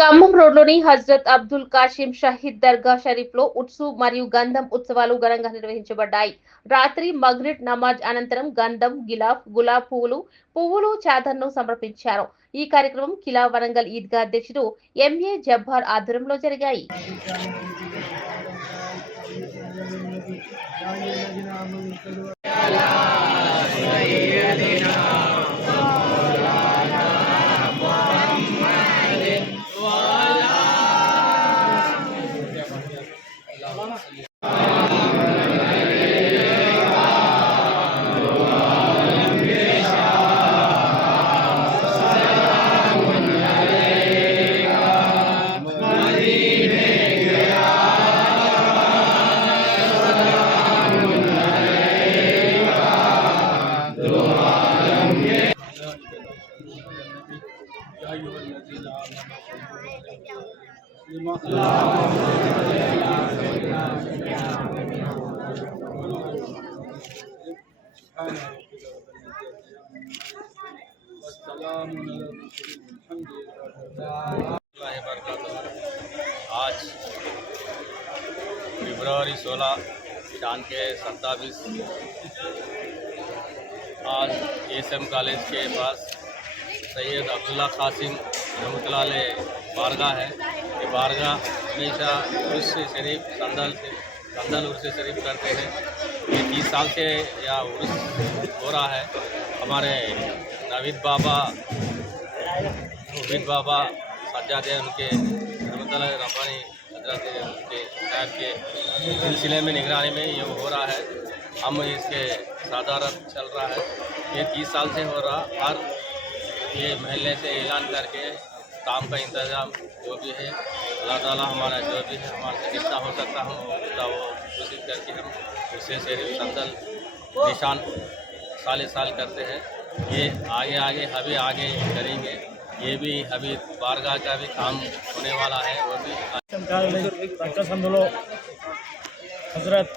ఖమ్మం రోడ్లోని హజ్రత్ అబ్దుల్ కాసిం షహీద్ దర్గా షరీఫ్లో ఉట్సు మరియు గంధం ఉత్సవాలు ఘనంగా నిర్వహించబడ్డాయి. రాత్రి మగ్రిబ్ నమాజ్ అనంతరం గంధం, గులాబ్ పువ్వులు, చాదర్ను సమర్పించారు. ఈ కార్యక్రమం కిలా వరంగల్ ఈద్గా అధ్యక్షుడు ఎంఏ జబ్బార్ ఆధ్వర్యంలో జరిగాయి. आज फरवरी 16 चांद के 27 आज एसएम कॉलेज के पास सैयद अब्दुल्ला कासिम रहमतुल्लाह अलैह बारगाह है। ये बारगाह हमेशा उर्स शरीफ संदल उर्स शरीफ करते हैं। ये 30 साल से या उर्स हो रहा है। हमारे नाविद बाबा सज्जादे उनके रहमतुल्लाह रब्बानी हजरत उनके साहब के सिलसिले में निगरानी में ये हो रहा है। हम इसके साधारण चल रहा है। ये 30 साल से हो रहा। हर ये महल्ले से ऐलान करके काम का इंतज़ाम जो भी है अल्लाह ताला हमारा जो भी है हमारे से जितना हो सकता हम उतना वो कोशिश करके हम उससे सिर्फ संदल निशान साल करते हैं। ये आगे अभी करेंगे। ये भी अभी बारगाह का भी काम होने वाला है। वो भी हजरत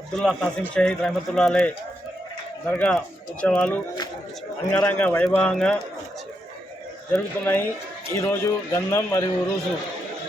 అబ్దుల్లా కాసిం షహీద్ रहमतुल्लाह अलैह దర్గా ఉత్సవాలు అంగరంగ వైభవంగా జరుగుతున్నాయి. ఈరోజు గంధం మరియు ఉరుసు